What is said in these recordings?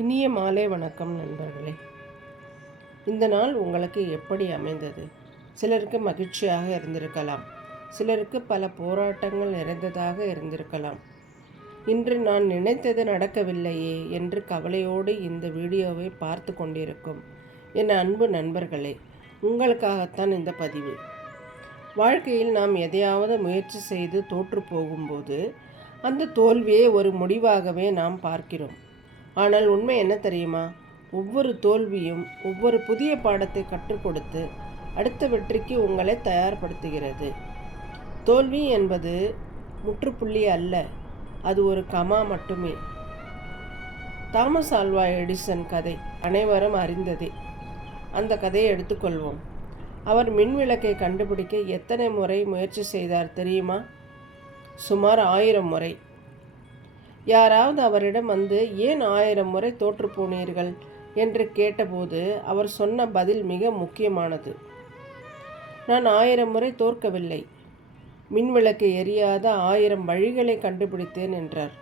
இனிய மாலை வணக்கம் நண்பர்களே. இந்த நாள் உங்களுக்கு எப்படி அமைந்தது? சிலருக்கு மகிழ்ச்சியாக இருந்திருக்கலாம், சிலருக்கு பல போராட்டங்கள் நிறைந்ததாக இருந்திருக்கலாம். இன்று நான் நினைத்தது நடக்கவில்லையே என்று கவலையோடு இந்த வீடியோவை பார்த்து கொண்டிருக்கும் என் அன்பு நண்பர்களே, உங்களுக்காகத்தான் இந்த பதிவு. வாழ்க்கையில் நாம் எதையாவது முயற்சி செய்து தோற்று போகும்போது அந்த தோல்வியை ஒரு முடிவாகவே நாம் பார்க்கிறோம். ஆனால் உண்மை என்ன தெரியுமா? ஒவ்வொரு தோல்வியும் ஒவ்வொரு புதிய பாடத்தை கற்றுக் கொடுத்து அடுத்த வெற்றிக்கு உங்களை தயார்படுத்துகிறது. தோல்வி என்பது முற்றுப்புள்ளி அல்ல, அது ஒரு கமா மட்டுமே. தாமஸ் ஆல்வா எடிசன் கதை அனைவரும் அறிந்ததே. அந்த கதையை எடுத்துக்கொள்வோம். அவர் மின்விளக்கை கண்டுபிடிக்க எத்தனை முறை முயற்சி செய்தார் தெரியுமா? சுமார் 1000 முறை. யாராவது அவரிடம் வந்து ஏன் 1000 முறை தோற்று போனீர்கள் என்று கேட்டபோது அவர் சொன்ன பதில் மிக முக்கியமானது. நான் 1000 முறை தோற்கவில்லை, மின்விளக்கு எரியாத 1000 வழிகளை கண்டுபிடித்தேன் என்றார்.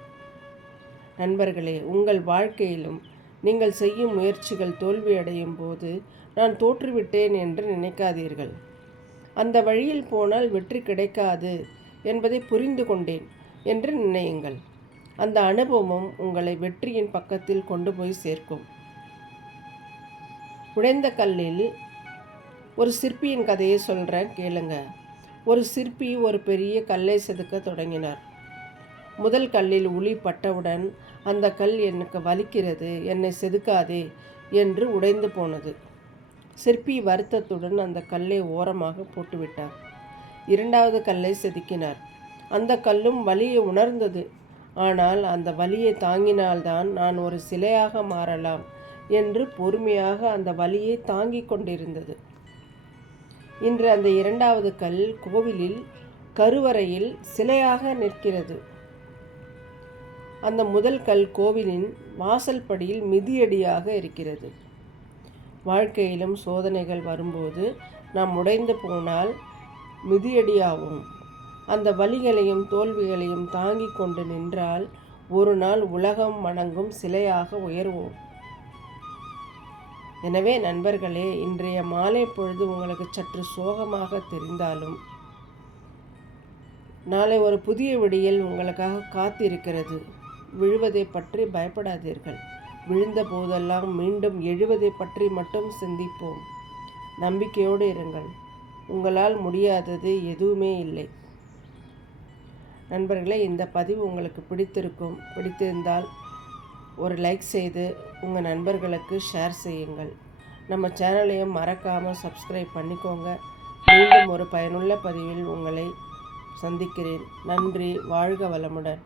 நண்பர்களே, உங்கள் வாழ்க்கையிலும் நீங்கள் செய்யும் முயற்சிகள் தோல்வியடையும் போது நான் தோற்றுவிட்டேன் என்று நினைக்காதீர்கள். அந்த வழியில் போனால் வெற்றி கிடைக்காது என்பதை புரிந்து கொண்டேன் என்று நினையுங்கள். அந்த அனுபவம் உங்களை வெற்றியின் பக்கத்தில் கொண்டு போய் சேர்க்கும். உடைந்த கல்லில் ஒரு சிற்பியின் கதையை சொல்கிறேன், கேளுங்க. ஒரு சிற்பி ஒரு பெரிய கல்லை செதுக்க தொடங்கினார். முதல் கல்லில் உளி பட்டவுடன் அந்த கல் எனக்கு வலிக்கிறது, என்னை செதுக்காதே என்று உடைந்து போனது. சிற்பி வருத்தத்துடன் அந்த கல்லை ஓரமாக போட்டுவிட்டார். இரண்டாவது கல்லை செதுக்கினார். அந்த கல்லும் வலியை உணர்ந்தது. ஆனால் அந்த வலியை தாங்கினால்தான் நான் ஒரு சிலையாக மாறலாம் என்று பொறுமையாக அந்த வலியை தாங்கிக் கொண்டிருந்தது. இன்று அந்த இரண்டாவது கல் கோவிலில் கருவறையில் சிலையாக நிற்கிறது. அந்த முதல் கல் கோவிலின் வாசல் படியில் மிதியடியாக இருக்கிறது. வாழ்க்கையிலும் சோதனைகள் வரும்போது நாம் உடைந்து போனால் மிதியடியாகும். அந்த வலிகளையும் தோல்விகளையும் தாங்கிக் கொண்டு நின்றால் ஒரு நாள் உலகம் வணங்கும் சிலையாக உயர்வோம். எனவே நண்பர்களே, இன்றைய மாலை பொழுது உங்களுக்கு சற்று சோகமாக தெரிந்தாலும் நாளை ஒரு புதிய விடியல் உங்களுக்காக காத்திருக்கிறது. விழுவதை பற்றி பயப்படாதீர்கள். விழுந்த போதெல்லாம் மீண்டும் எழுவதை பற்றி மட்டும் சிந்திப்போம். நம்பிக்கையோடு இருங்கள். உங்களால் முடியாதது எதுவுமே இல்லை. நண்பர்களே, இந்த பதிவு உங்களுக்கு பிடித்திருந்தால் ஒரு லைக் செய்து உங்கள் நண்பர்களுக்கு ஷேர் செய்யுங்கள். நம்ம சேனலையும் மறக்காமல் சப்ஸ்கிரைப் பண்ணிக்கோங்க. மீண்டும் ஒரு பயனுள்ள பதிவில் உங்களை சந்திக்கிறேன். நன்றி. வாழ்க வளமுடன்.